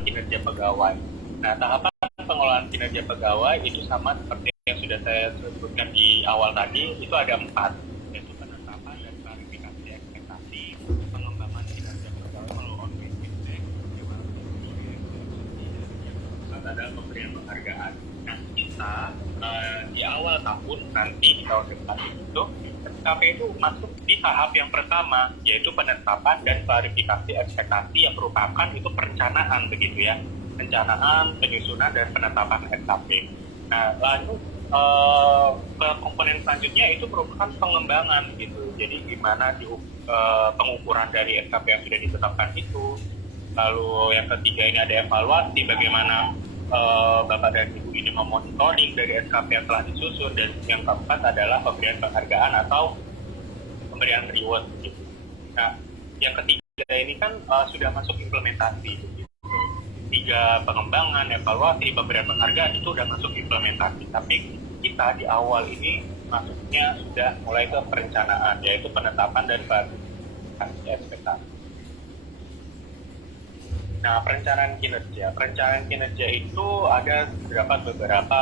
kinerja pegawai. Nah, tahapan pengelolaan kinerja pegawai itu sama seperti yang sudah saya sebutkan di awal tadi, itu ada 4, yaitu penetapan dan klarifikasi ekspektasi, pengembangan kinerja pegawai melalui ongoing feedback, yang adalah pemberian penghargaan. Nah, kita di awal tahun nanti, di tahun depan itu, SKP itu masuk di tahap yang pertama, yaitu penetapan dan klarifikasi ekspektasi yang merupakan itu perencanaan begitu ya, perencanaan, penyusunan dan penetapan SKP. Nah, lalu ke komponen selanjutnya itu merupakan pengembangan gitu. Jadi gimana pengukuran dari SKP yang sudah ditetapkan itu. Lalu yang ketiga ini ada evaluasi, bagaimana Bapak dan Ibu ini memonitoring dari SKP yang telah disusun, dan yang keempat adalah pemberian penghargaan atau pemberian reward gitu. Nah, yang ketiga ini kan sudah masuk implementasi gitu. 3 pengembangan, evaluasi, pemberian penghargaan itu sudah masuk implementasi. Tapi kita di awal ini masuknya sudah mulai ke perencanaan, yaitu penetapan dan klarifikasi ekspektasi. Nah, perencanaan kinerja itu ada beberapa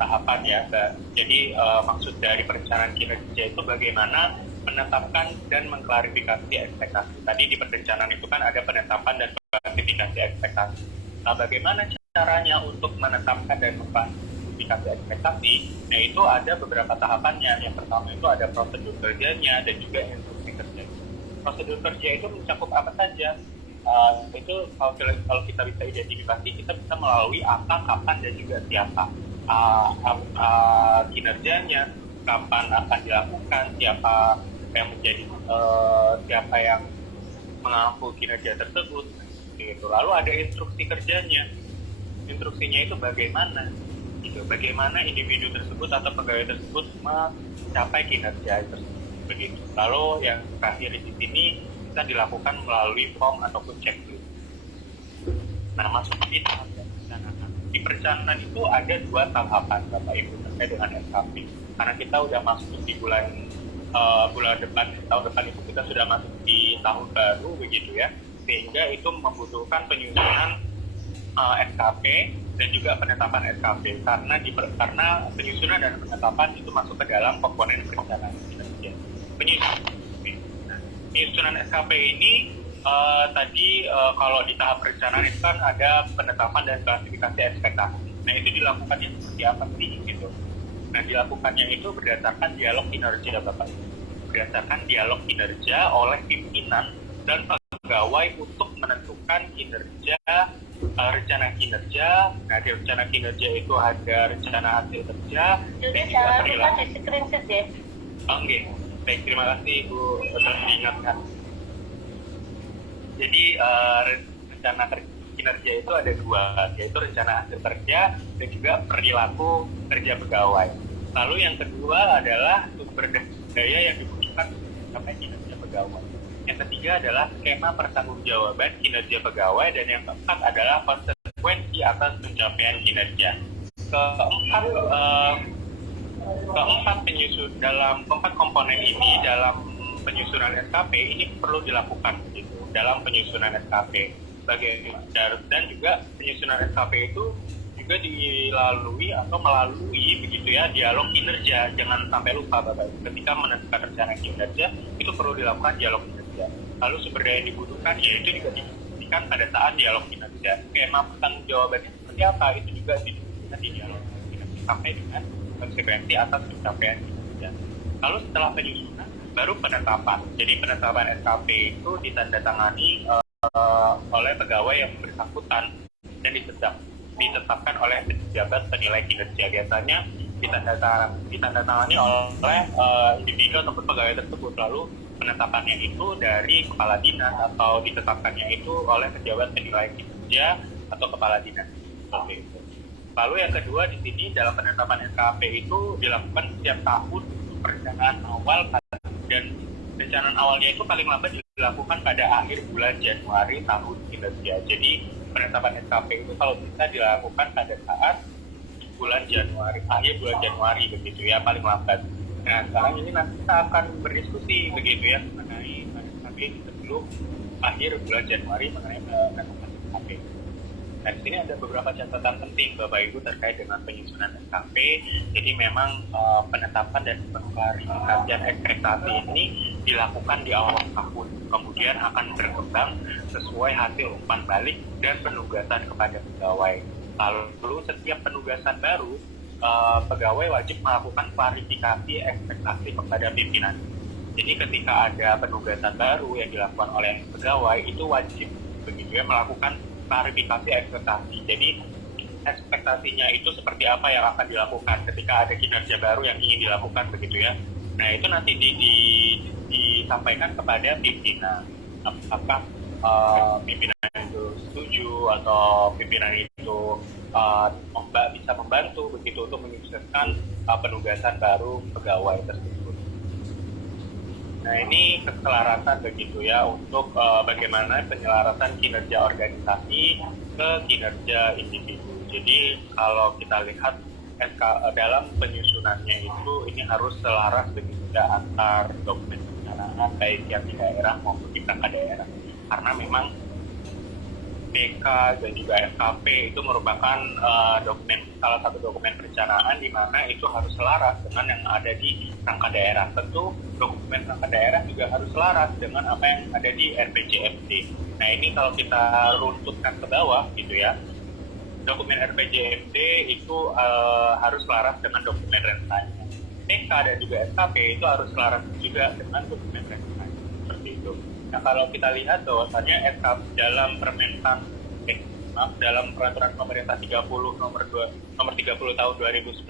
tahapan ya. Jadi maksud dari perencanaan kinerja itu bagaimana menetapkan dan mengklarifikasi ekspektasi. Tadi di perencanaan itu kan ada penetapan dan klarifikasi ekspektasi. Nah, bagaimana caranya untuk menetapkan dan mengklarifikasi ekspektasi? Nah, itu ada beberapa tahapannya. Yang pertama itu ada prosedur kerjanya dan juga instruksi kerja. Prosedur kerja itu mencakup apa saja? Itu kalau kita bisa identifikasi, kita bisa melalui apa, kapan, dan juga siapa. Kinerjanya, kapan akan dilakukan, siapa yang mengampu kinerja tersebut. Gitu. Lalu ada instruksi kerjanya. Instruksinya itu bagaimana? Gitu. Bagaimana individu tersebut atau pegawai tersebut mencapai kinerja tersebut. Begitu. Lalu yang terakhir di sini bisa dilakukan melalui form ataupun checklist. Nah, masuk di tahap perencanaan. Di perencanaan itu ada 2 tahapan, Bapak Ibu, terkait dengan SKP. Karena kita udah masuk di bulan depan, tahun depan itu kita sudah masuk di tahun baru begitu ya, sehingga itu membutuhkan penyusunan SKP dan juga penetapan SKP karena penyusunan dan penetapan itu masuk ke dalam komponen perencanaan kinerja. Penyusunan SKP ini tadi kalau di tahap perencanaan itu kan ada penetapan dan klasifikasi ekspektasi. Nah, itu dilakukannya seperti apa sih gitu? Nah, dilakukannya itu berdasarkan dialog kinerja, Bapak. Berdasarkan dialog kinerja oleh pimpinan dan pegawai untuk menentukan kinerja, rencana kinerja. Nah, di rencana kinerja itu ada rencana hasil kerja. Jadi jangan lupa di screenshot ya. Oke, baik, terima kasih Bu telah diingatkan. Jadi rencana kinerja itu ada 2, yaitu rencana hasil kerja dan juga perilaku kerja pegawai. Lalu yang kedua adalah sumber daya yang dibutuhkan untuk mencapai kinerja pegawai. Yang ketiga adalah skema pertanggungjawaban kinerja pegawai, dan yang keempat adalah konsekuensi atas pencapaian kinerja. Keempat komponen ini dalam penyusunan SKP ini perlu dilakukan gitu, dalam penyusunan SKP. Dan juga penyusunan SKP itu juga dilalui atau melalui begitu ya dialog kinerja. Jangan sampai lupa Bapak, ketika menentukan rencana kinerja itu perlu dilakukan dialog kinerja. Lalu sumber daya yang dibutuhkan yaitu juga dibuktikan pada saat dialog kinerja. Skema pertanggungjawabannya seperti apa itu juga dibuktikan di dialog kinerja sampai dengan konsekuensi atas pencapaian kinerja. Lalu setelah penyusunan baru penetapan. Jadi penetapan SKP itu ditandatangani oleh pegawai yang bersangkutan dan ditetapkan oleh pejabat penilai kinerja. Biasanya ditandatangani oleh individu ataupun pegawai tersebut. Lalu penetapannya itu dari kepala dinas atau ditetapkannya itu oleh pejabat penilai kinerja atau kepala dinas. Oke. Lalu yang kedua di sini dalam penetapan SKP itu dilakukan setiap tahun untuk perencanaan awal, dan perencanaan awalnya itu paling lambat dilakukan pada akhir bulan Januari tahun kinerja. Jadi penetapan SKP itu kalau bisa dilakukan pada saat akhir bulan Januari begitu ya, paling lambat. Nah, sekarang ini nanti kita akan berdiskusi begitu ya mengenai SKP sebelum akhir bulan Januari mengenai penetapan SKP. Nah, di sini ada beberapa catatan penting Bapak Ibu terkait dengan penyusunan SKP. Jadi memang penetapan dan pengklarifikasian ekspektasi ini dilakukan di awal tahun, kemudian akan berkembang sesuai hasil umpan balik dan penugasan kepada pegawai. Lalu setiap penugasan baru, pegawai wajib melakukan klarifikasi ekspektasi kepada pimpinan. Jadi ketika ada penugasan baru yang dilakukan oleh pegawai, itu wajib begitu ya melakukan klarifikasi ekspektasi. Jadi ekspektasinya itu seperti apa yang akan dilakukan ketika ada kinerja baru yang ingin dilakukan begitu ya. Nah itu nanti disampaikan kepada pimpinan. Apakah pimpinan itu setuju atau pimpinan itu bisa membantu begitu untuk menyukseskan penugasan baru pegawai tersebut. Nah ini keselarasan begitu ya untuk bagaimana penyelarasan kinerja organisasi ke kinerja individu. Jadi kalau kita lihat dalam penyusunannya itu ini harus selaras begitu ya antar dokumen perencanaan baik yang di daerah maupun di perangkat daerah. Karena memang PK dan juga SKP itu merupakan salah satu dokumen perencanaan di mana itu harus selaras dengan yang ada di perangkat daerah. Tentu dokumen perangkat daerah juga harus selaras dengan apa yang ada di RPJMD. Nah ini kalau kita runtutkan ke bawah gitu ya, dokumen RPJMD itu harus selaras dengan dokumen rencananya. PK dan juga SKP itu harus selaras juga dengan dokumen rencananya. Seperti itu. Nah kalau kita lihat bahwasanya SKP dalam peraturan pemerintah 30 nomor 30 tahun 2019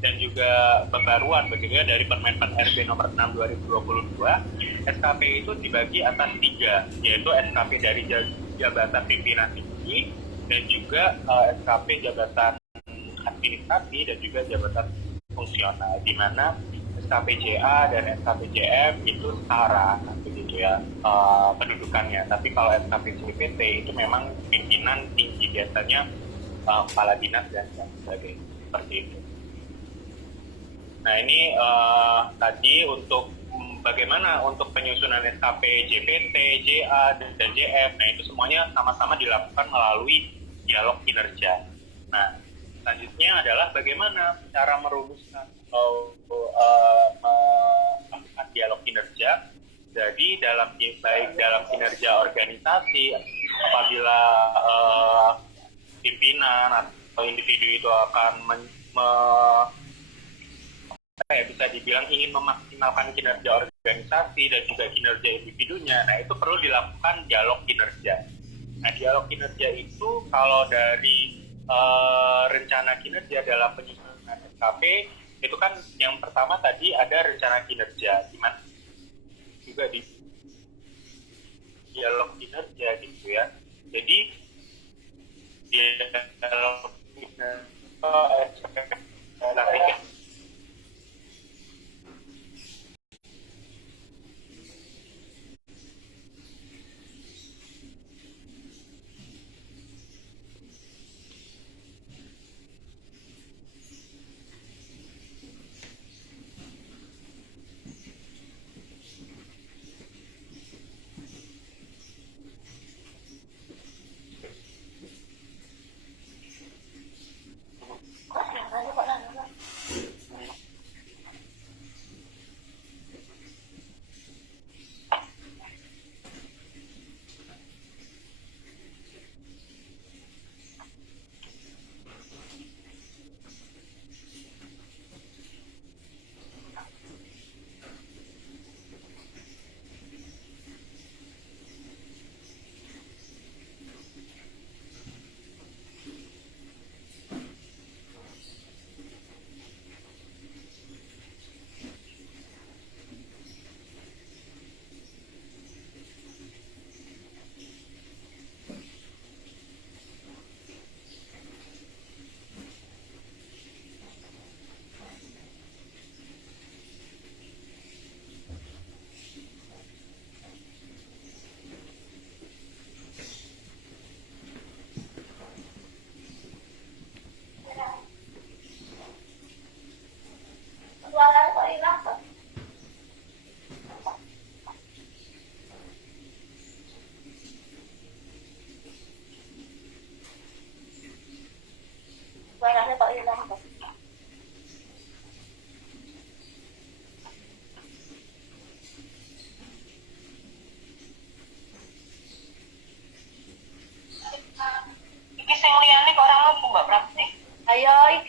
dan juga pembaruan begitu ya dari Permenpan RB nomor 6 2022, SKP itu dibagi atas 3, yaitu SKP dari jabatan pimpinan tinggi dan juga SKP jabatan administrasi dan juga jabatan fungsional, di mana SKPJA dan SKPJF itu setara begitu ya pendudukannya. Tapi kalau SKPJPT itu memang pimpinan tinggi biasanya kepala dinas dan sebagainya seperti itu. Nah ini tadi untuk bagaimana untuk penyusunan SKP JPT, JA dan JF. Nah itu semuanya sama-sama dilakukan melalui dialog kinerja. Nah selanjutnya adalah bagaimana cara merumuskan atau melakukan dialog kinerja. Jadi baik dalam kinerja organisasi, apabila pimpinan atau individu itu akan bisa dibilang ingin memaksimalkan kinerja organisasi dan juga kinerja individunya, nah itu perlu dilakukan dialog kinerja. Nah dialog kinerja itu kalau dari rencana kinerja dalam penyusunan SKP itu kan yang pertama tadi ada rencana kinerja, di mana juga di dialog kinerja gitu ya. Jadi dialog kinerja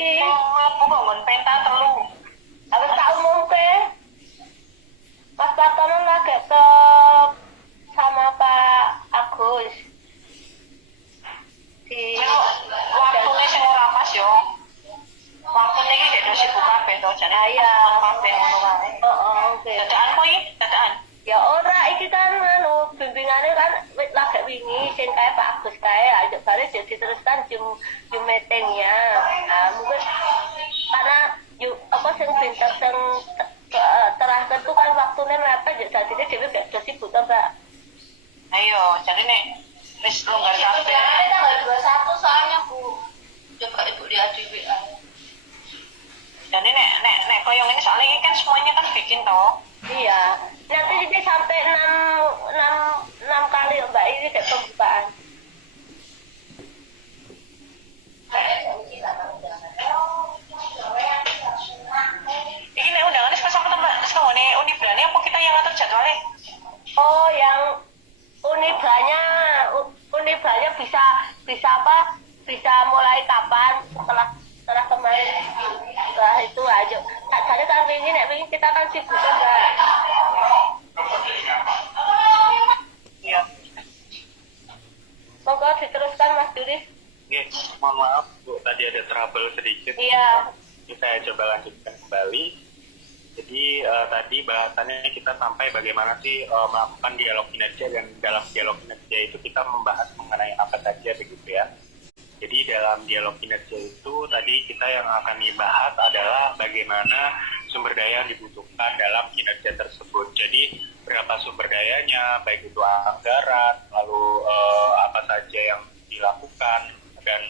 iki. Mlebu kok nggon penta telu. Harus tak umumke. Mas Partono lagi ke sama Pak Agus. Di Waktune sing ora pas yo. Waktune iki dek sibuk kabeh to, jane Iya. kabeh ngono kae. Oke. Dadakan kok iki, dadakan. Ya ora iki kan bimbingane kan lagi wingi sing kae Pak Agus kae aja bare diteruskan Zoom meeting-nya. Nah, mungkin karena sing pinter sing terakhir tuh kan waktunya mepet ya jadi dhewe gak sibuk to, Mbak. Ayo, jadi nek wis longgar kabeh. Tanggal 21 soalnya Bu. Coba Ibu lihat di WA. Jadi nek koyo ngene soalnya ini kan semuanya kan bikin toh. Iya. Nanti ini sampai 6 kali Mbak ini dek pembukaan. Iki nek undangannya pas apa Mbak? Sekone Uniblane apa kita yang ngatur jadwalnya? Oh, yang Uniblanya bisa apa? Bisa mulai kapan setelah kemarin setelah itu aja. Saya kan ingin kita kan sibuk Mbak. Iya. Monggo diteruskan Mas Duris. Oke, mohon maaf Bu, tadi ada trouble sedikit. Iya. Ini saya coba lanjutkan kembali. Jadi tadi bahasannya kita sampai bagaimana sih melakukan dialog kinerja, dan dalam dialog kinerja itu kita membahas mengenai apa saja begitu ya. Jadi dalam dialog kinerja itu tadi kita yang akan dibahas adalah bagaimana sumber daya yang dibutuhkan dalam kinerja tersebut. Jadi berapa sumber dayanya, baik itu anggaran, lalu apa saja yang dilakukan, dan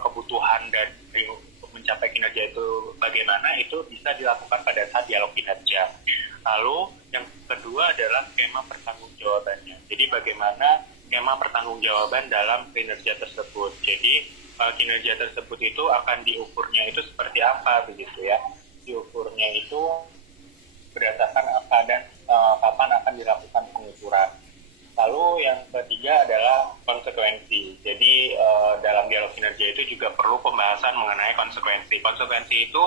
kebutuhan dari untuk mencapai kinerja itu bagaimana, itu bisa dilakukan pada saat dialog kinerja. Lalu yang kedua adalah skema pertanggungjawabannya. Jadi bagaimana skema pertanggungjawaban dalam kinerja tersebut. Jadi kinerja tersebut itu akan diukurnya itu seperti apa begitu ya. Diukurnya itu berdasarkan apa dan kapan akan dilakukan pengukuran. Lalu yang ketiga adalah konsekuensi. Jadi dalam dialog kinerja itu juga perlu pembahasan mengenai konsekuensi. Konsekuensi itu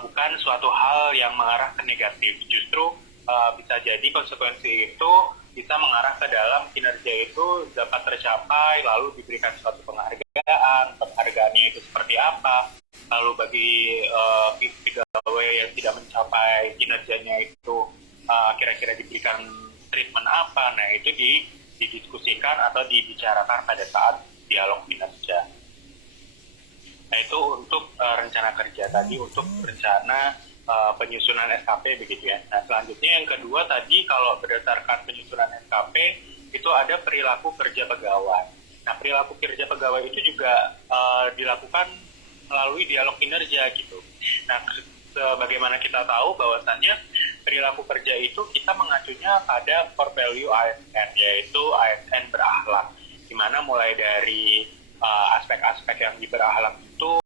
bukan suatu hal yang mengarah ke negatif. Justru bisa jadi konsekuensi itu bisa mengarah ke dalam kinerja itu dapat tercapai, lalu diberikan suatu penghargaannya itu seperti apa, lalu bagi pegawai yang tidak mencapai kinerjanya itu kira-kira diberikan treatment apa. Nah, itu didiskusikan atau dibicarakan pada saat dialog kinerja. Nah, itu untuk rencana kerja tadi, untuk rencana penyusunan SKP begitu ya. Nah, selanjutnya yang kedua tadi, kalau berdasarkan penyusunan SKP itu ada perilaku kerja pegawai. Nah, perilaku kerja pegawai itu juga dilakukan melalui dialog kinerja gitu. Nah, sebagaimana kita tahu bahwasannya perilaku kerja itu kita mengacunya pada core value ASN, yaitu ASN berakhlak, di mana mulai dari aspek-aspek yang berakhlak itu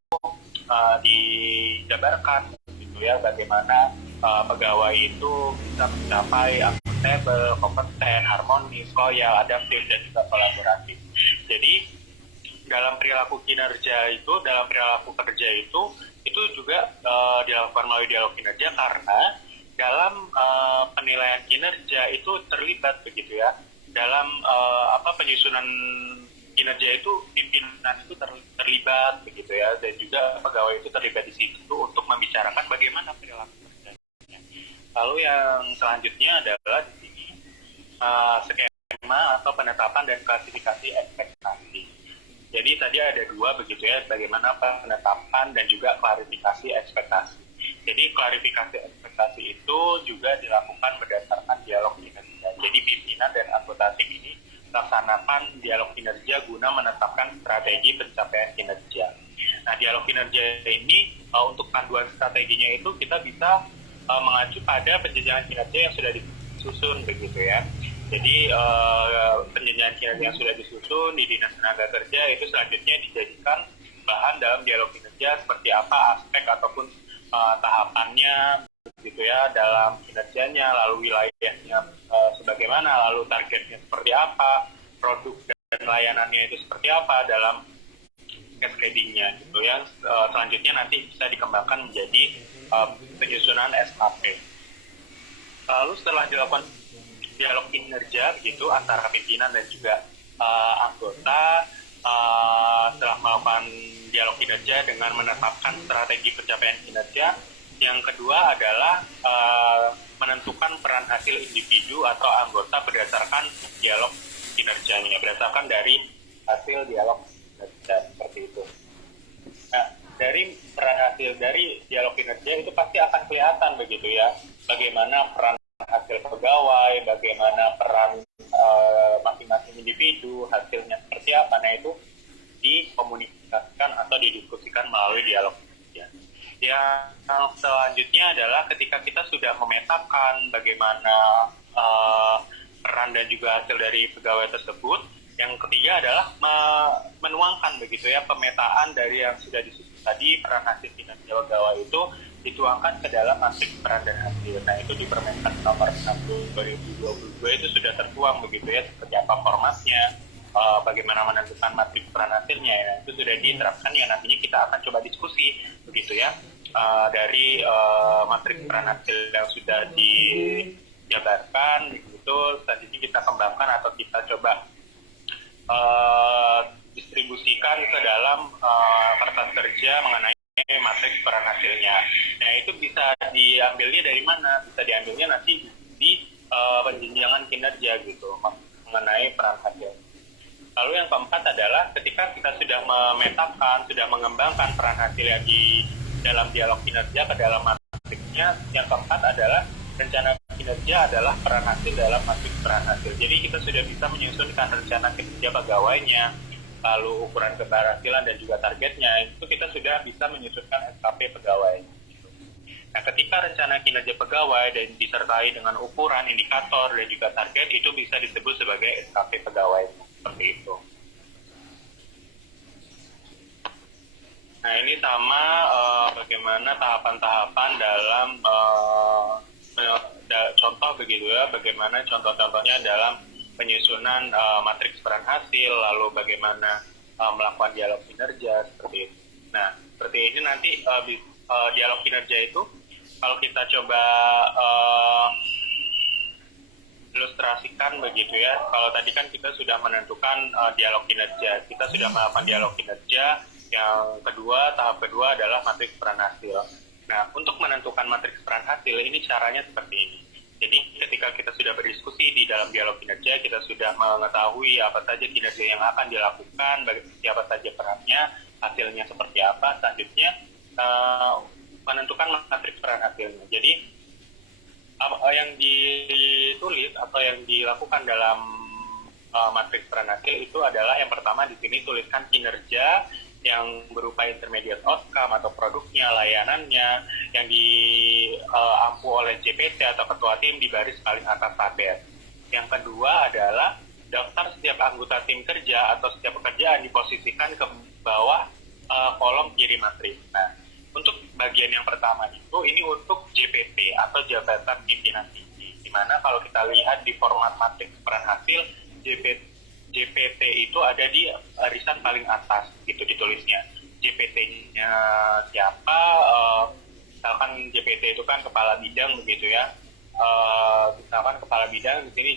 dijabarkan gitu ya, bagaimana pegawai itu bisa mencapai akuntabel, kompeten, harmonis, loyal, adaptif, dan juga kolaboratif. Jadi dalam perilaku kinerja itu, dalam perilaku kerja itu juga dilakukan melalui dialog kinerja, karena dalam penilaian kinerja itu terlibat begitu ya, dalam penyusunan kinerja itu pimpinan itu terlibat begitu ya, dan juga pegawai itu terlibat di situ untuk membicarakan bagaimana perilaku kerjanya. Lalu yang selanjutnya adalah di sini skema atau penetapan dan klasifikasi ekspektasi. Jadi tadi ada dua begitu ya, bagaimana penetapan dan juga klarifikasi ekspektasi. Jadi klarifikasi ekspektasi itu juga dilakukan berdasarkan dialog kinerja. Jadi pimpinan dan anggota tim ini laksanakan dialog kinerja guna menetapkan strategi pencapaian kinerja. Nah, dialog kinerja ini untuk panduan strateginya itu kita bisa mengacu pada penjenjangan kinerja yang sudah disusun begitu ya. Jadi penjenjangan kinerja yang sudah disusun di Dinas Tenaga Kerja itu selanjutnya dijadikan bahan dalam dialog kinerja seperti apa aspek ataupun tahapannya gitu ya dalam kinerjanya, lalu wilayahnya sebagaimana, lalu targetnya seperti apa, produk dan layanannya itu seperti apa dalam cascading-nya gitu yang selanjutnya nanti bisa dikembangkan menjadi penyusunan SKP. Lalu setelah dilakukan dialog kinerja gitu antara pimpinan dan juga anggota, setelah melakukan dialog kinerja dengan menetapkan strategi pencapaian kinerja, yang kedua adalah menentukan peran hasil individu atau anggota berdasarkan dialog kinerjanya, berdasarkan dari hasil dialog kinerja seperti itu. Nah, dari peran hasil dari dialog kinerja itu pasti akan kelihatan begitu ya, bagaimana peran hasil pegawai, bagaimana peran masing-masing individu, hasilnya seperti apa. Nah, itu dikomunikasikan atau didiskusikan melalui dialog kinerja. Yang selanjutnya adalah ketika kita sudah memetakan bagaimana peran dan juga hasil dari pegawai tersebut, yang ketiga adalah menuangkan begitu ya pemetaan dari yang sudah disusun tadi, peran hasil kinerja pegawai itu dituangkan ke dalam matriks peran dan hasil. Nah, itu di Permenkes nomor 60 2022 itu sudah tertuang begitu ya, seperti apa formatnya, bagaimana menentukan matriks peran hasilnya ya. Itu sudah diterapkan yang nantinya kita akan coba diskusi begitu ya, dari matriks peran hasil yang sudah dijabarkan itu selanjutnya kita kembangkan atau kita coba distribusikan ke dalam kertas kerja mengenai matriks peran hasilnya. Nah, itu bisa diambilnya dari mana? Bisa diambilnya nanti di penjenjangan kinerja gitu mengenai peran hasil. Lalu yang keempat adalah ketika kita sudah memetakan, sudah mengembangkan peran hasil yang di dalam dialog kinerja ke dalam matriksnya, yang keempat adalah rencana kinerja adalah peran hasil dalam matriks peran hasil. Jadi kita sudah bisa menyusunkan rencana kinerja pegawainya, lalu ukuran keberhasilan dan juga targetnya, itu kita sudah bisa menyusunkan SKP pegawai. Nah, ketika rencana kinerja pegawai dan disertai dengan ukuran, indikator, dan juga target, itu bisa disebut sebagai SKP pegawai. Seperti itu. Nah, ini sama bagaimana tahapan-tahapan dalam contoh begitu ya, bagaimana contoh-contohnya dalam penyusunan matriks peran hasil, lalu bagaimana melakukan dialog kinerja seperti itu. Nah, seperti ini nanti dialog kinerja itu kalau kita coba ilustrasikan begitu ya. Kalau tadi kan kita sudah menentukan dialog kinerja, kita sudah melakukan dialog kinerja. Yang kedua, tahap kedua adalah matriks peran hasil. Nah, untuk menentukan matriks peran hasil ini caranya seperti ini. Jadi ketika kita sudah berdiskusi di dalam dialog kinerja, kita sudah mengetahui apa saja kinerja yang akan dilakukan, siapa saja perannya, hasilnya seperti apa. Selanjutnya menentukan matriks peran hasilnya. Jadi yang ditulis atau yang dilakukan dalam matriks peran hasil itu adalah yang pertama di sini tuliskan kinerja yang berupa intermediate outcome atau produknya, layanannya, yang diampu oleh JPT atau ketua tim di baris paling atas tabel. Yang kedua adalah daftar setiap anggota tim kerja atau setiap pekerjaan diposisikan ke bawah kolom kiri matriks. Nah, untuk bagian yang pertama itu, ini untuk JPT atau jabatan pimpinan tinggi. Dimana kalau kita lihat di format matriks peran hasil, JPT itu ada di barisan paling atas, gitu ditulisnya. JPT-nya siapa? Misalkan JPT itu kan kepala bidang begitu ya. Misalkan kepala bidang di sini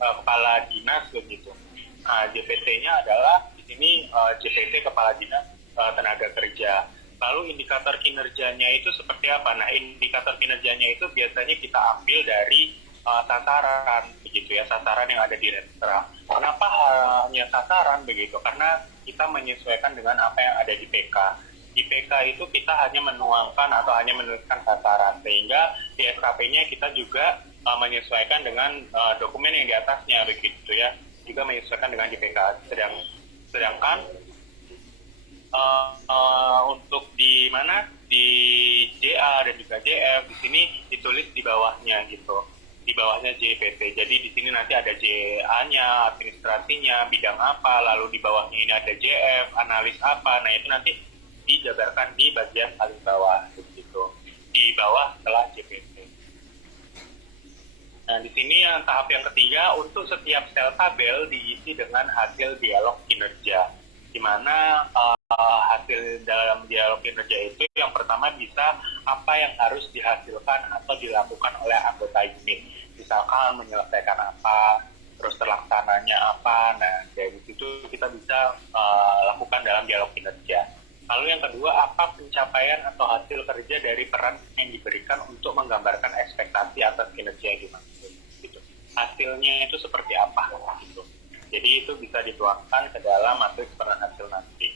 kepala dinas begitu. Nah, JPT-nya adalah di sini JPT kepala dinas tenaga kerja. Lalu indikator kinerjanya itu seperti apa? Nah, indikator kinerjanya itu biasanya kita ambil dari sasaran begitu ya, sasaran yang ada di rekstra. Kenapa hanya sasaran begitu? Karena kita menyesuaikan dengan apa yang ada di PK. Di PK itu kita hanya menuangkan atau hanya menuliskan sasaran, sehingga di SKP-nya kita juga menyesuaikan dengan dokumen yang di atasnya begitu ya, juga menyesuaikan dengan di PK. Sedangkan untuk di mana di JA dan juga JF di sini ditulis di bawahnya gitu. Di bawahnya JPT. Jadi di sini nanti ada JA-nya, administrasinya, bidang apa, lalu di bawahnya ini ada JF, analis apa. Nah, itu nanti dijabarkan di bagian paling bawah begitu. Di bawah setelah JPT. Nah, di sini yang tahap yang ketiga, untuk setiap sel tabel diisi dengan hasil dialog kinerja. di mana hasil dalam dialog kinerja itu yang pertama bisa apa yang harus dihasilkan atau dilakukan oleh anggota unit, misalkan menyelesaikan apa, terus terlaksananya apa. Nah, dari situ kita bisa lakukan dalam dialog kinerja. Lalu yang kedua, apa pencapaian atau hasil kerja dari peran yang diberikan untuk menggambarkan ekspektasi atas kinerja yang dimaksud. Gitu. Hasilnya itu seperti apa? Gitu. Jadi itu bisa dituangkan ke dalam matriks peran hasil nanti.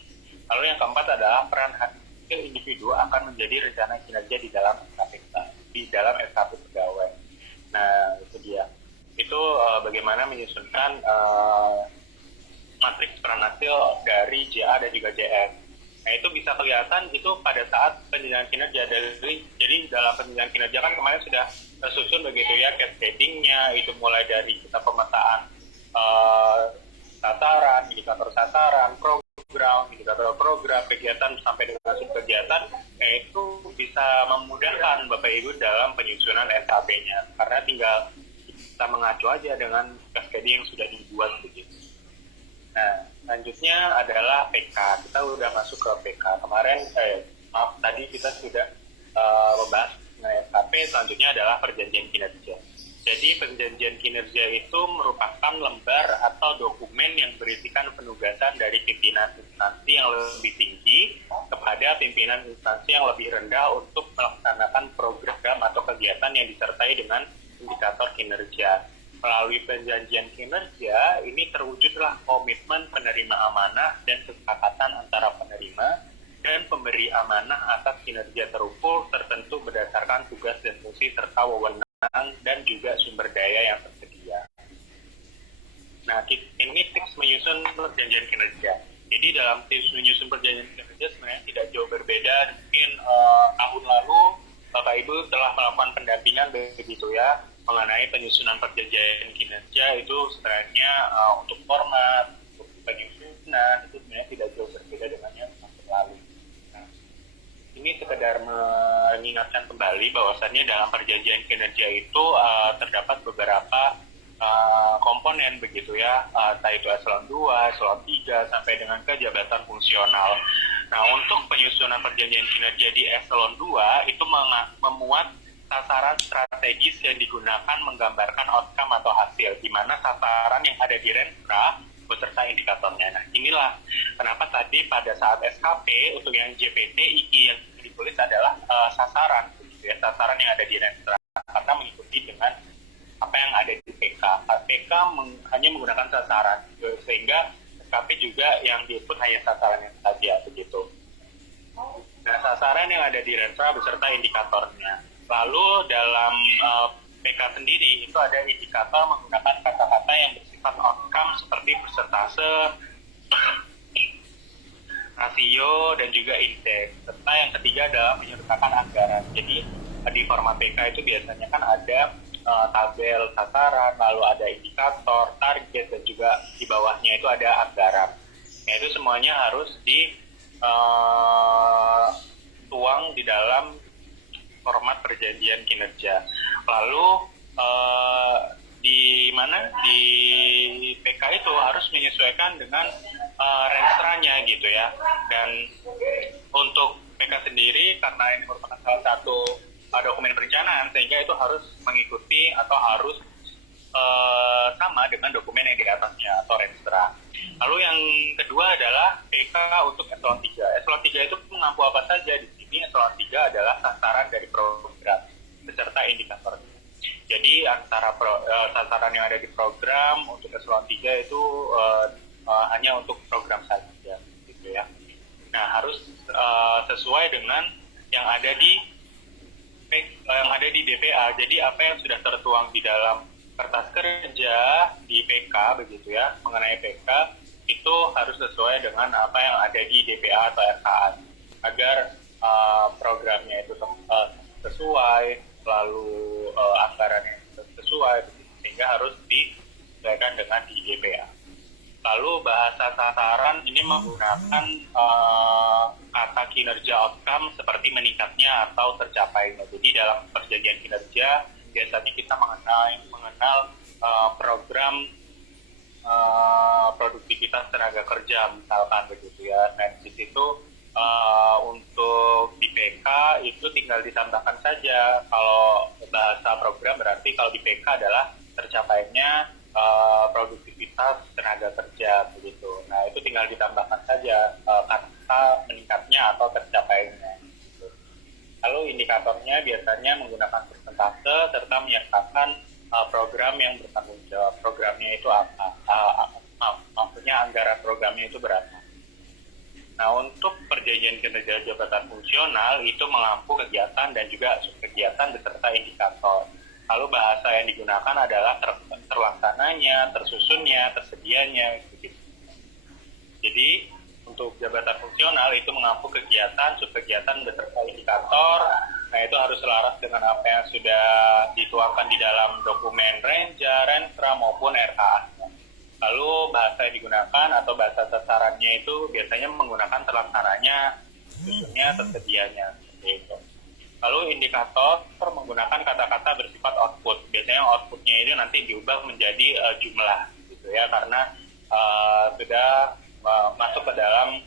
Lalu yang keempat adalah peran hasil individu akan menjadi rencana kinerja di dalam SKP pegawai. Nah, itu dia. Itu bagaimana menyusunkan matriks peran hasil dari JA dan juga JS. Nah, itu bisa kelihatan itu pada saat penilaian kinerja. Jadi dalam penilaian kinerja kan kemarin sudah tersusun begitu ya cascading-nya, itu mulai dari kita pemetaan sasaran, indikator sasaran, indikator program, kegiatan sampai dengan subkegiatan. Nah, itu bisa memudahkan Bapak Ibu dalam penyusunan SKP-nya karena tinggal kita mengacu aja dengan cascading yang sudah dibuat begitu. Nah, selanjutnya adalah PK. Kita udah masuk ke PK. Tadi kita sudah membahas mengenai SKP, selanjutnya adalah perjanjian kinerja. Jadi perjanjian kinerja itu merupakan lembar atau dokumen yang berisikan penugasan dari pimpinan instansi yang lebih tinggi kepada pimpinan instansi yang lebih rendah untuk melaksanakan program atau kegiatan yang disertai dengan indikator kinerja. Melalui perjanjian kinerja, ini terwujudlah komitmen penerima amanah dan kesepakatan antara penerima dan pemberi amanah atas kinerja terukur tertentu berdasarkan tugas dan fungsi serta wewenang dan juga sumber daya yang tersedia. Nah, ini tips menyusun perjanjian kinerja. Jadi dalam tips menyusun perjanjian kinerja sebenarnya tidak jauh berbeda. Mungkin tahun lalu Bapak Ibu telah melakukan pendampingan begitu ya mengenai penyusunan perjanjian kinerja. Itu sebenarnya untuk format, untuk penyusunan itu sebenarnya tidak jauh berbeda dengan yang tahun lalu. Nah, ini sekedar mengingatkan kembali bahwasannya dalam perjanjian kinerja itu terdapat beberapa komponen begitu ya, entah itu eselon 2, eselon 3 sampai dengan ke jabatan fungsional. Nah, untuk penyusunan perjanjian kinerja di eselon 2 itu memuat sasaran strategis yang digunakan menggambarkan outcome atau hasil, di mana sasaran yang ada di Renstra beserta indikatornya. Nah, inilah kenapa tadi pada saat SKP untuk yang JPT, IKI yang ditulis adalah sasaran, gitu ya, sasaran yang ada di Renstra, karena mengikuti dengan apa yang ada di PK. PK hanya menggunakan sasaran, sehingga SKP juga yang diikut hanya sasaran yang saja, begitu. Nah, sasaran yang ada di Renstra beserta indikatornya. Lalu dalam PK sendiri itu ada indikator menggunakan kata-kata yang bersifat outcome seperti persentase, rasio, dan juga indeks. Serta yang ketiga adalah menyertakan anggaran. Jadi di format PK itu biasanya kan ada tabel sasaran, lalu ada indikator, target, dan juga di bawahnya itu ada anggaran. Nah, itu semuanya harus dituang di dalam format perjanjian kinerja. Lalu di PK itu harus menyesuaikan dengan Renstranya gitu ya. Dan untuk PK sendiri karena ini merupakan salah satu dokumen perencanaan, sehingga itu harus mengikuti atau harus sama dengan dokumen yang di atasnya atau Renstra. Lalu yang kedua adalah PK untuk eselon 3. Eselon 3 itu mengampu apa saja? Di sini eselon 3 adalah sasaran dari program beserta indikator. Jadi antara sasaran yang ada di program untuk eselon 3 itu hanya untuk program saja gitu ya. Nah, harus sesuai dengan yang ada di DPA. Jadi apa yang sudah tertuang di dalam kertas kerja di PK begitu ya, mengenai PK itu harus sesuai dengan apa yang ada di DPA atau RKA agar programnya itu sesuai, lalu anggarannya sesuai, sehingga harus disesuaikan dengan di DPA. Lalu bahasa sasaran ini menggunakan kata kinerja outcome seperti meningkatnya atau tercapainya. Jadi dalam perjanjian kinerja biasanya kita mengenal program produktivitas tenaga kerja misalkan begitu ya. Nah di situ untuk di PK itu tinggal ditambahkan saja, kalau bahasa program berarti kalau di PK adalah tercapainya produktivitas tenaga kerja begitu. Nah itu tinggal ditambahkan saja kata meningkatnya atau tercapainya. Gitu. Lalu indikatornya biasanya menggunakan persentase serta menyertakan program yang bertanggung jawab. Programnya itu apa? Maksudnya anggaran programnya itu berapa? Nah, untuk perjanjian kinerja jabatan fungsional itu mengampu kegiatan dan juga kegiatan beserta indikator. Lalu bahasa yang digunakan adalah terlaksananya, tersusunnya, tersedianya, begitu. Jadi, untuk jabatan fungsional itu mengampu kegiatan, subkegiatan beserta indikator. Nah, itu harus selaras dengan apa yang sudah dituangkan di dalam dokumen Renja, Renstra maupun RKA. Lalu bahasa yang digunakan atau bahasa sasarannya itu biasanya menggunakan terlaksananya, susunnya, tersedianya, seperti itu. Lalu indikator menggunakan kata-kata bersifat output. Biasanya outputnya itu nanti diubah menjadi jumlah, gitu ya, karena sudah masuk ke dalam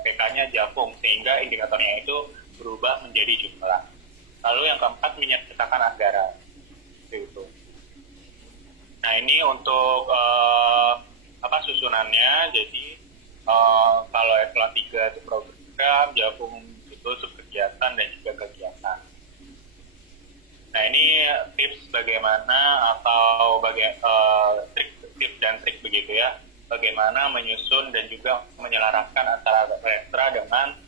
petanya Japung, sehingga indikatornya itu berubah menjadi jumlah. Lalu yang keempat, menyertakan anggaran, itu. Nah ini untuk susunannya. Jadi kalau eselon 3 itu program, Japung itu subkegiatan dan juga kegiatan. Nah ini tips bagaimana atau tips dan trik begitu ya, bagaimana menyusun dan juga menyelaraskan antara Renstra dengan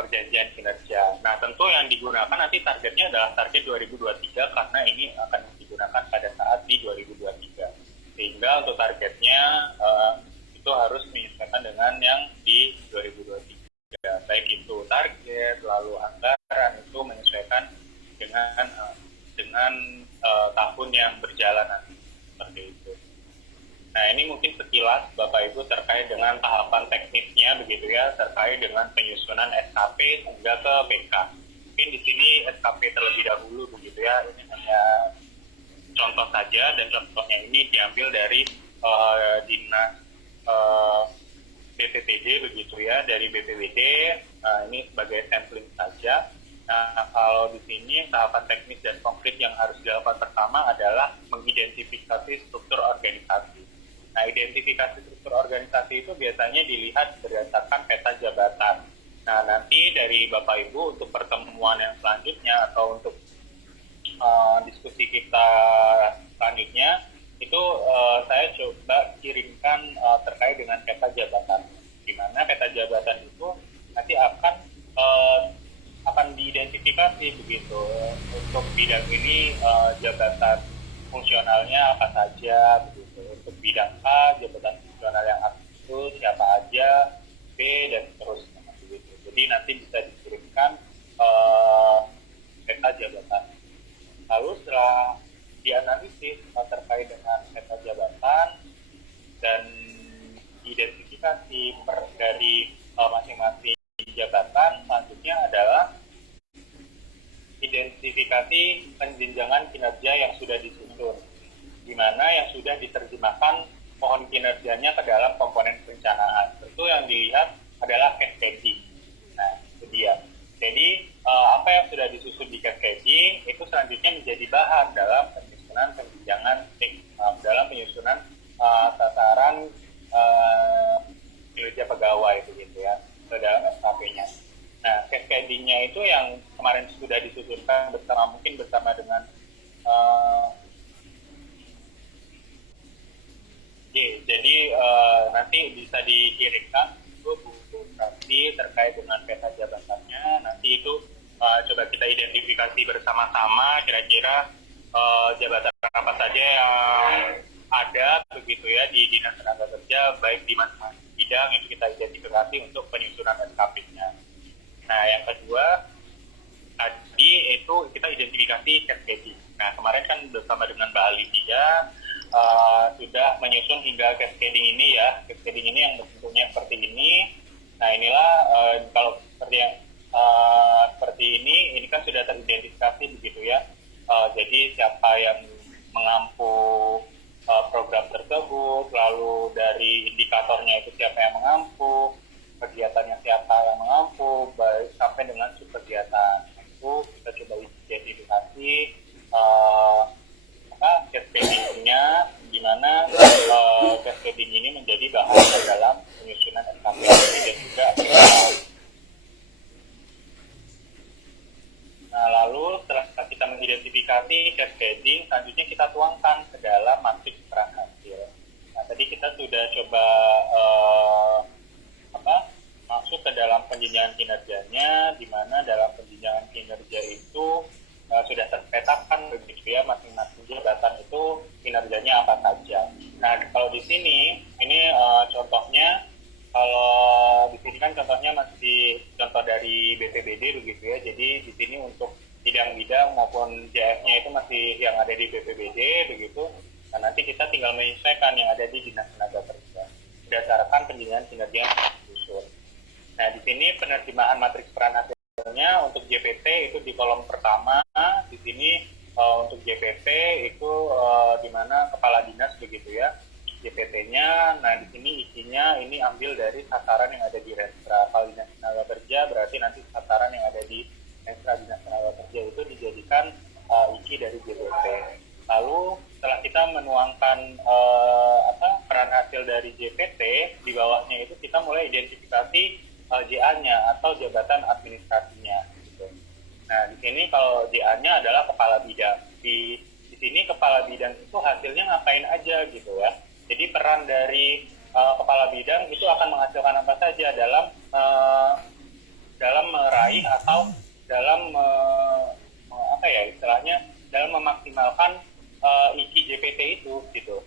perjanjian kinerja. Nah tentu yang digunakan nanti targetnya adalah target 2023 karena ini akan digunakan pada saat di 2023. Sehingga untuk targetnya itu harus menyesuaikan dengan yang di 2023. Baik itu target, lalu anggaran itu menyesuaikan dengan tahun yang berjalan nanti, seperti itu. Nah ini mungkin sekilas Bapak Ibu terkait dengan tahapan teknisnya begitu ya, terkait dengan penyusunan SKP hingga ke PK. Mungkin di sini SKP terlebih dahulu begitu ya, ini hanya contoh saja dan contohnya ini diambil dari dinas BPPD begitu ya, dari BPWD. Ini sebagai sampling saja. Nah, kalau di sini tahapan teknis dan konkret yang harus dilakukan pertama adalah mengidentifikasi struktur organisasi. Nah, identifikasi struktur organisasi itu biasanya dilihat berdasarkan peta jabatan. Nah, nanti dari Bapak Ibu untuk pertemuan yang selanjutnya atau untuk diskusi kita selanjutnya itu saya coba kirimkan terkait dengan peta jabatan, di mana peta jabatan itu nanti akan diidentifikasi begitu untuk bidang ini jabatan fungsionalnya apa saja begitu, untuk bidang A jabatan fungsional yang aktif siapa aja, B dan seterusnya begitu. Jadi nanti bisa dikirimkan peta jabatan. Lalu setelah dianalisis terkait dengan peta jabatan dan identifikasi dari masing-masing jabatan, selanjutnya adalah identifikasi penjenjangan kinerja yang sudah disusun, di mana yang sudah diterjemahkan pohon kinerjanya ke dalam komponen perencanaan. Tentu yang dilihat adalah cascading. Nah, itu dia. Jadi apa yang sudah disusun di cascading itu selanjutnya menjadi bahan dalam penyusunan penjenjangan dalam penyusunan sasaran kinerja pegawai begitu ya, ke dalam SKP-nya. Nah, cascading-nya itu yang kemarin sudah disusunkan bersama dengan jadi nanti bisa dikirimkan buku praksi terkait dengan peta jabatannya. Nanti itu coba kita identifikasi bersama-sama kira-kira jabatan apa saja yang ada begitu ya di Dinas Tenaga Kerja, baik di masing-masing bidang itu kita identifikasi untuk penyusunan SKP-nya. Nah, yang kedua tadi itu kita identifikasi cascading. Nah, kemarin kan bersama dengan Mbak Alidia sudah menyusun hingga cascading ini ya. Cascading ini yang bentuknya seperti ini. Nah, inilah kalau seperti ini kan sudah teridentifikasi begitu ya. Jadi siapa yang mengampu program tersebut, lalu yang mengampu, kegiatannya siapa yang mengampu, baik sampai dengan subkegiatan. Itu kita coba identifikasi cascading-nya, di mana cascading ini menjadi bahan dalam penyusunan SKP dan juga nah, lalu setelah kita mengidentifikasi cascading, selanjutnya kita tuangkan ke dalam matriks peran hasil. Nah, tadi kita sudah coba masuk ke dalam penjenjangan kinerjanya, di mana dalam penjenjangan kinerja itu sudah terpetakan begitu ya, masing-masing jabatan itu kinerjanya apa saja. Nah, kalau di sini ini contohnya, kalau di sini kan contohnya masih contoh dari BPBD begitu ya. Jadi di sini untuk bidang-bidang maupun JF-nya itu masih yang ada di BPBD begitu. Nah, nanti kita tinggal menyesuaikan yang ada di Dinas Tenaga Kerja berdasarkan penjenjangan kinerja susun. Nah, di sini penerjemahan matriks peran hasilnya untuk JPT itu di kolom pertama. Di sini untuk JPT itu di mana kepala dinas begitu ya. JPT-nya, nah di sini isinya ini ambil dari sasaran yang ada di Renstra. Kalau Dinas Tenaga Kerja berarti nanti sasaran yang ada di Renstra Dinas Tenaga Kerja itu dijadikan IKI dari JPT. Lalu setelah kita menuangkan peran hasil dari JPT, di bawahnya itu kita mulai identifikasi JA-nya atau jabatan administrasinya. Gitu. Nah di sini kalau JA-nya adalah kepala bidang. Di sini kepala bidang itu hasilnya ngapain aja gitu ya. Jadi peran dari kepala bidang itu akan menghasilkan apa saja dalam meraih atau dalam istilahnya dalam memaksimalkan IKI JPT itu gitu.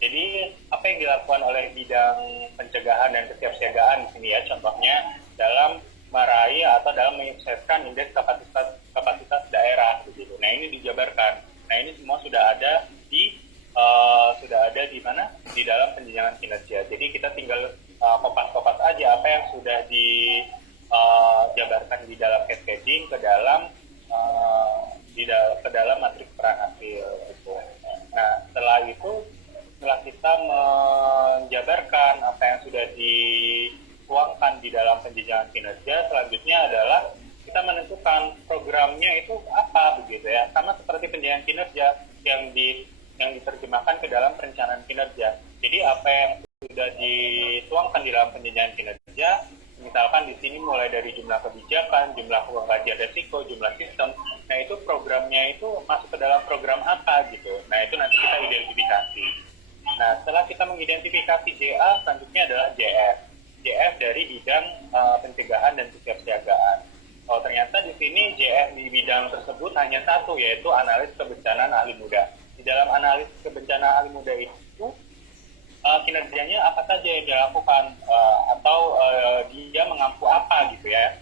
Jadi apa yang dilakukan oleh bidang pencegahan dan kesiapsiagaan di sini ya, contohnya dalam meraih atau dalam menyukseskan indeks kapasitas daerah begitu. Nah ini dijabarkan. Nah ini semua sudah ada di mana? Di dalam penjenjangan kinerja. Jadi kita tinggal kopas-kopas aja apa yang sudah dijabarkan di dalam cascading ke dalam matriks peran hasil. Gitu. Nah setelah kita menjabarkan apa yang sudah dituangkan di dalam penjenjangan kinerja, selanjutnya adalah kita menentukan programnya itu apa begitu ya, sama seperti penjenjangan kinerja yang diterjemahkan ke dalam perencanaan kinerja. Jadi apa yang sudah dituangkan di dalam penjenjangan kinerja, misalkan di sini mulai dari jumlah kebijakan, jumlah pengkajian resiko, jumlah sistem, nah itu programnya itu masuk ke dalam program apa gitu. Nah itu nanti kita identifikasi. Nah setelah kita mengidentifikasi JA, selanjutnya adalah JF. JF dari bidang pencegahan dan kesiapsiagaan. Oh ternyata di sini JF di bidang tersebut hanya satu, yaitu analis kebencanaan ahli muda. Di dalam analis kebencanaan ahli muda itu kinerjanya apa saja yang dilakukan atau dia mengampu apa gitu ya.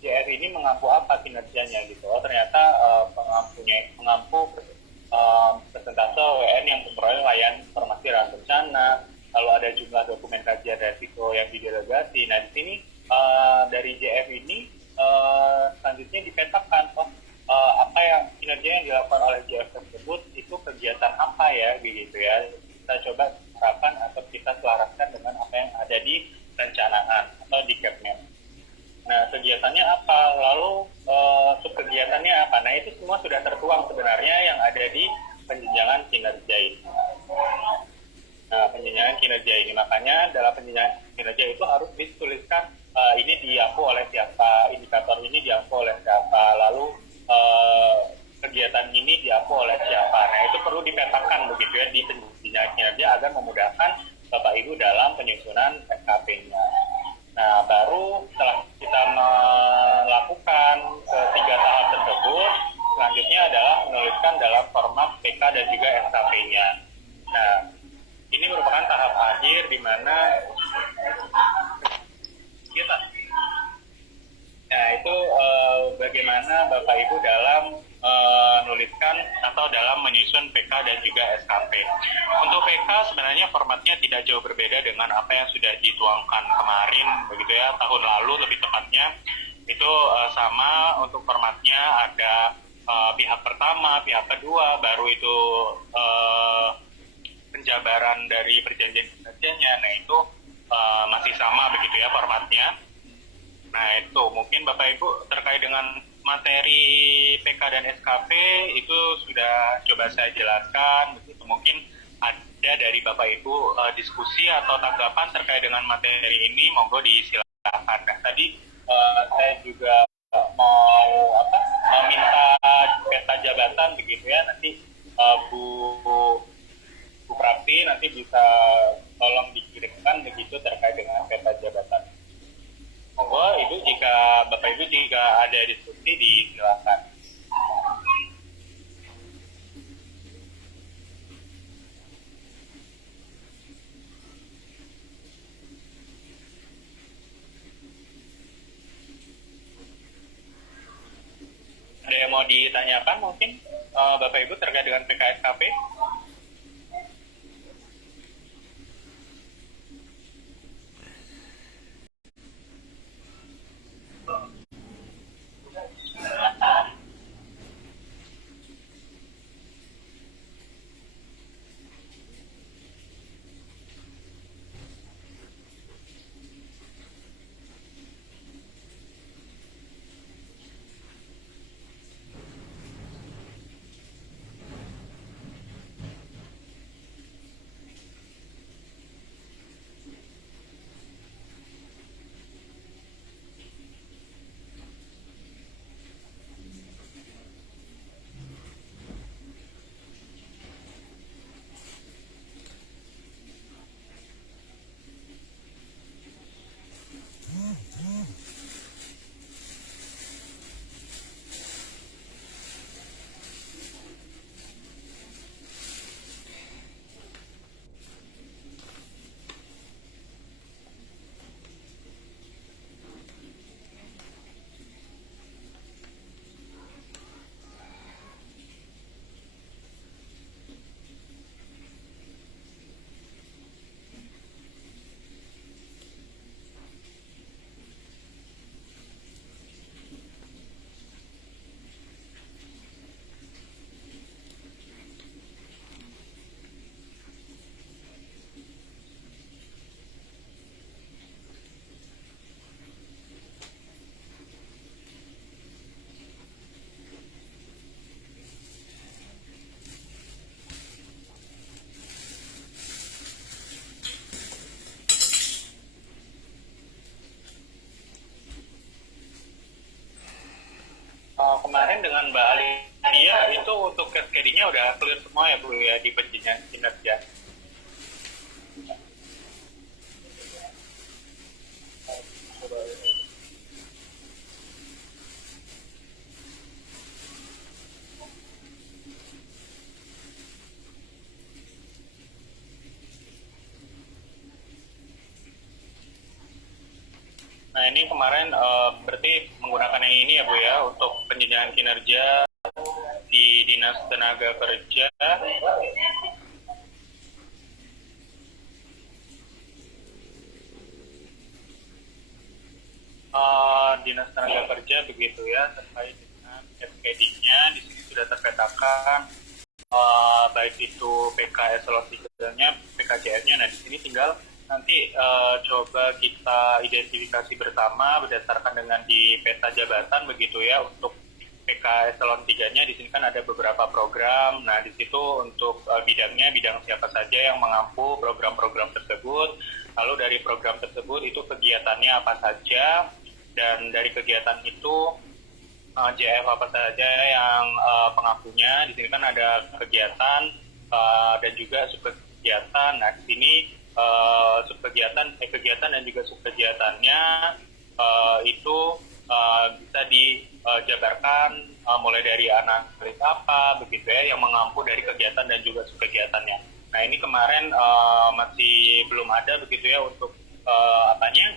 JF ini mengampu apa kinerjanya gitu. Oh ternyata mengampu persentase WN yang memperoleh layanan informasi rawan bencana, lalu ada jumlah dokumen kajian resiko yang didelegasi. Nah di sini dari JF ini selanjutnya dipetakan apa yang kinerja yang dilakukan oleh JF tersebut itu kegiatan apa ya gitu ya. Kita coba terapkan atau kita selaraskan dengan apa yang ada di perencanaan atau di Kepmen. Nah kegiatannya apa, lalu subkegiatannya apa. Nah itu semua sudah tertuang sebenarnya yang ada di penjenjangan kinerja ini. Nah penjenjangan kinerja ini, makanya dalam penjenjangan kinerja itu harus dituliskan ini diampu oleh siapa, indikator ini diampu oleh siapa, lalu kegiatan ini diampu oleh siapa. Nah itu perlu dipetakan begitu ya di penjenjangan kinerja agar memudahkan Bapak Ibu dalam penyusunan SKP-nya. Nah baru setelah kita melakukan ketiga tahap tersebut, selanjutnya adalah menuliskan dalam format PK dan juga SKP-nya. Nah ini merupakan tahap akhir di mana kita. Nah itu bagaimana Bapak Ibu dalam menuliskan atau dalam menyusun PK dan juga SKP. Untuk PK sebenarnya formatnya tidak jauh berbeda dengan apa yang sudah dituangkan kemarin begitu ya, tahun lalu lebih tepatnya. Itu sama untuk formatnya, ada pihak pertama, pihak kedua, baru itu penjabaran dari perjanjian kinerjanya. Nah itu sama begitu ya formatnya. Nah itu mungkin Bapak Ibu terkait dengan materi PK dan SKP itu sudah coba saya jelaskan begitu. Mungkin ada dari Bapak Ibu diskusi atau tanggapan terkait dengan materi ini, monggo disilakan. Nah tadi saya juga mau meminta peta jabatan begitu ya, nanti Bu Prapti nanti bisa tolong dikirimkan begitu terkait dengan peta jabatan. Monggo Ibu, jika Bapak Ibu jika ada diskusi disilakan. Ada yang mau ditanyakan mungkin Bapak Ibu terkait dengan PKSKP? Kemarin dengan Mbak Alia itu untuk cascading-nya udah clear semua ya Bu ya di penjenjang kinerja. Nah ini kemarin berarti menggunakan yang ini ya Bu ya untuk penjenjangan kinerja di Dinas Tenaga Kerja. Dinas Tenaga Kerja begitu ya terkait dengan cascading-nya di sini sudah terpetakan baik itu PK eselon 3-nya, PKJR-nya. Nah di sini tinggal nanti coba kita identifikasi bersama berdasarkan dengan di peta jabatan begitu ya untuk PK eselon 3-nya. Di sini kan ada beberapa program. Nah di situ untuk bidangnya bidang siapa saja yang mengampu program-program tersebut. Lalu dari program tersebut itu kegiatannya apa saja, dan dari kegiatan itu JF apa saja yang pengampunya. Di sini kan ada kegiatan dan juga subkegiatan. Nah di sini kegiatan dan juga subkegiatannya itu bisa dijabarkan mulai dari analis apa begitu ya yang mengampu dari kegiatan dan juga subkegiatannya. Nah ini kemarin masih belum ada begitu ya untuk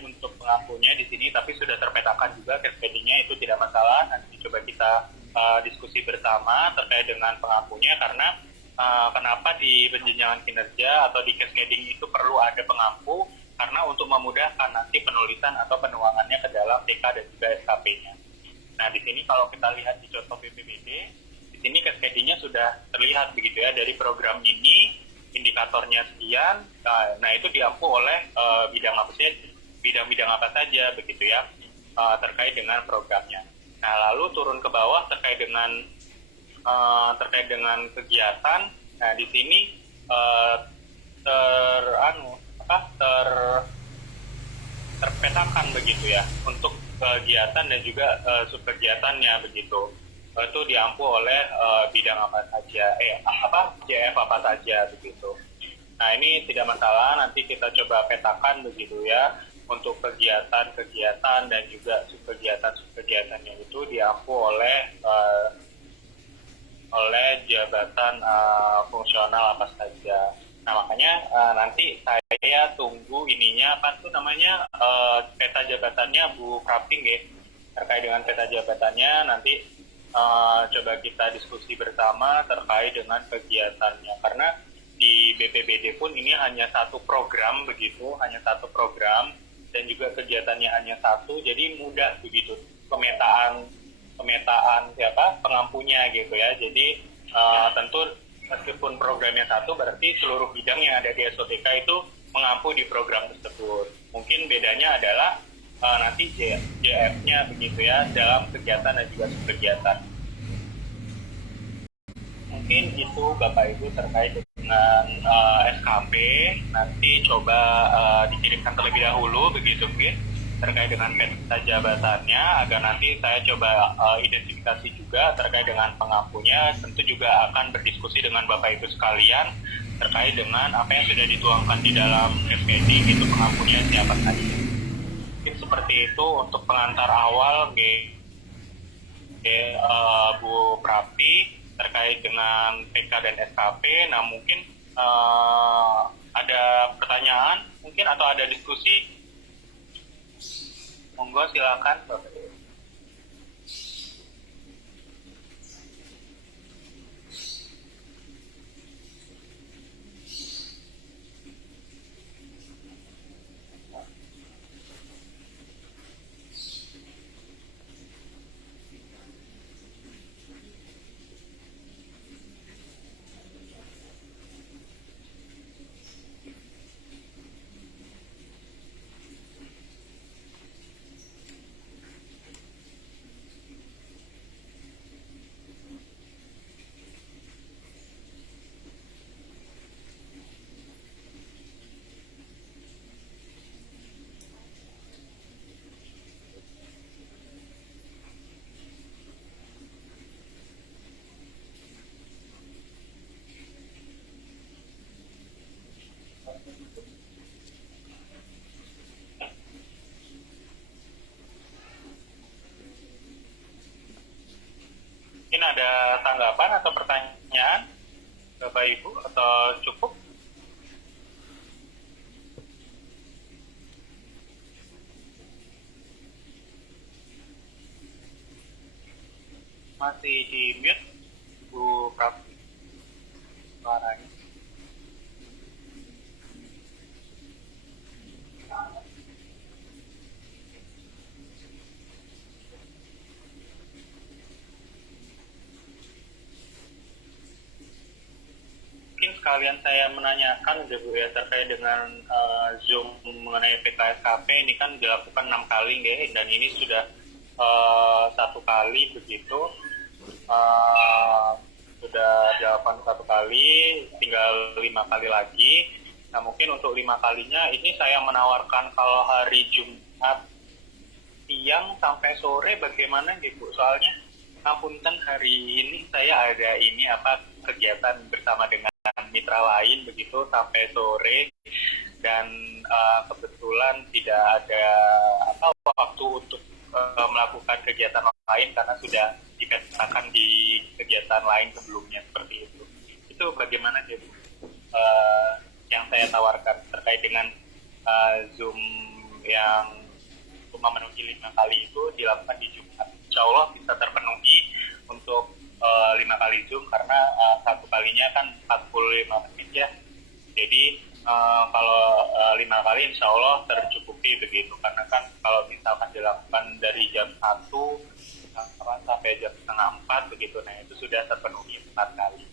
untuk pengampunya di sini, tapi sudah terpetakan juga cascading-nya, itu tidak masalah. Nanti coba kita diskusi bersama terkait dengan pengampunya, karena kenapa di penjenjangan kinerja atau di cascading itu perlu ada pengampu, karena untuk memudahkan nanti penulisan atau penuangannya ke dalam TK dan juga SKP-nya. Nah di sini kalau kita lihat di contoh BPBD, di sini cascading-nya sudah terlihat begitu ya, dari program ini indikatornya sekian. Nah itu diampu oleh bidang apa sih? bidang-bidang apa saja begitu ya, terkait dengan programnya. Nah, lalu turun ke bawah terkait dengan kegiatan. Nah, di sini terpetakan begitu ya untuk kegiatan dan juga subkegiatannya begitu. Itu diampu oleh bidang apa saja, JF apa saja begitu. Nah, ini tidak masalah, nanti kita coba petakan begitu ya untuk kegiatan-kegiatan dan juga subkegiatannya itu diampu oleh jabatan fungsional apa saja. Nah, makanya nanti saya tunggu ininya apa tuh namanya peta jabatannya Bu Prapting ya. Terkait dengan peta jabatannya nanti coba kita diskusi bersama terkait dengan kegiatannya, karena di BPBD pun ini hanya satu program begitu, hanya satu program dan juga kegiatannya hanya satu, jadi mudah begitu pemetaan pengampunya gitu ya. Jadi tentu meskipun programnya satu, berarti seluruh bidang yang ada di SOTK itu mengampu di program tersebut. Mungkin bedanya adalah nanti JF-nya begitu ya dalam kegiatan dan juga subkegiatan. Mungkin itu Bapak Ibu terkait dengan SKP. Nanti coba dikirimkan terlebih dahulu begitu mungkin terkait dengan peta jabatannya, agar nanti saya coba identifikasi juga terkait dengan pengampunya. Tentu juga akan berdiskusi dengan Bapak Ibu sekalian terkait dengan apa yang sudah dituangkan di dalam SPD, itu pengampunya siapa saja. Mungkin seperti itu untuk pengantar awal Bu Prapti terkait dengan PK dan SKP. Nah, mungkin ada pertanyaan mungkin atau ada diskusi, monggo silakan Bapak. Mungkin ada tanggapan atau pertanyaan Bapak Ibu atau cukup? Masih di mute Bu Prapti suaranya. Sekalian saya menanyakan Bu ya terkait dengan Zoom mengenai PKSKP ini kan dilakukan 6 kali ya, dan ini sudah 1 kali begitu, sudah dilakukan 1 kali, tinggal 5 kali lagi. Nah, mungkin untuk 5 kalinya ini saya menawarkan kalau hari Jumat siang sampai sore bagaimana Bu, soalnya ngapunten hari ini saya ada kegiatan bersama dengan mitra lain begitu sampai sore, dan kebetulan tidak ada waktu untuk melakukan kegiatan lain karena sudah dipetakan di kegiatan lain sebelumnya seperti itu. Itu bagaimana Bu? Yang saya tawarkan terkait dengan Zoom yang memenuhi 5 kali itu dilakukan di Jumat. Insya Allah bisa terpenuhi untuk 5 kali Zoom, karena 1 kalinya kan 45 menit ya. Jadi kalau 5 kali insya Allah tercukupi begitu, karena kan kalau misalkan dilakukan dari jam 1 sampai jam setengah 4 begitu, nah itu sudah terpenuhi 4 kali.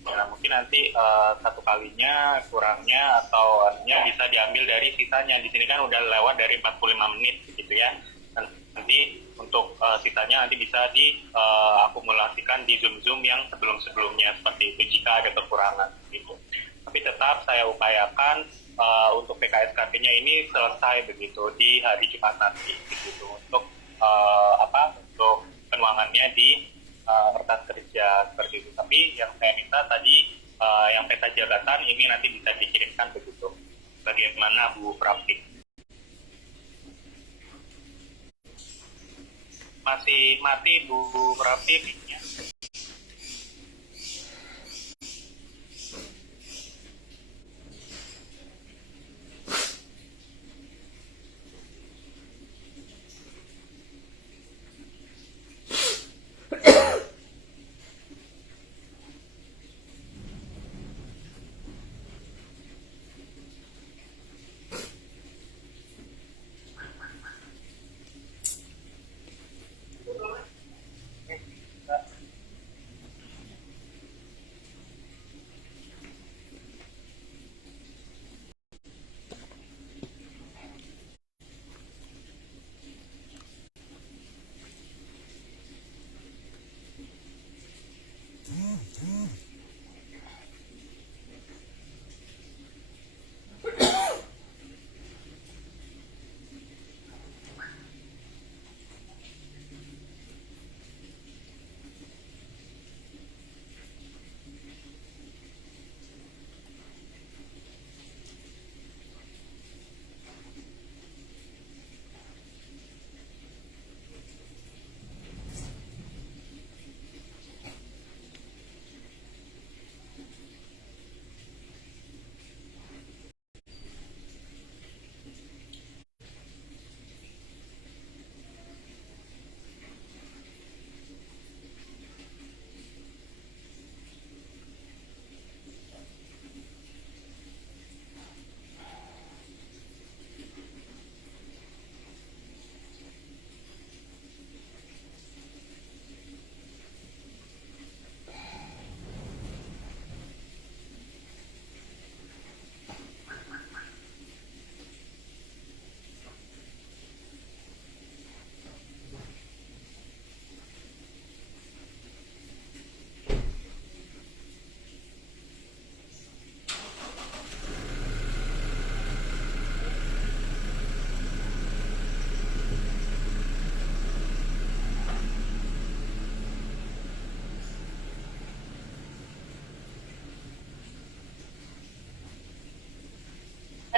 Nah, mungkin nanti 1 kalinya kurangnya atau hanya bisa diambil dari sisanya. Di sini kan udah lewat dari 45 menit gitu ya. Nanti untuk sisanya nanti bisa diakumulasikan di Zoom yang sebelum-sebelumnya seperti itu jika ada kekurangan gitu. Tapi tetap saya upayakan untuk PKSKP-nya ini selesai begitu di hari Jumat nanti begitu untuk untuk penuangannya di kertas kerja seperti itu. Tapi yang saya minta tadi yang peta jabatan ini nanti bisa dikirimkan begitu. Bagaimana Bu Prapti? Masih mati Bu Prapti mic-nya.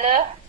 Halo.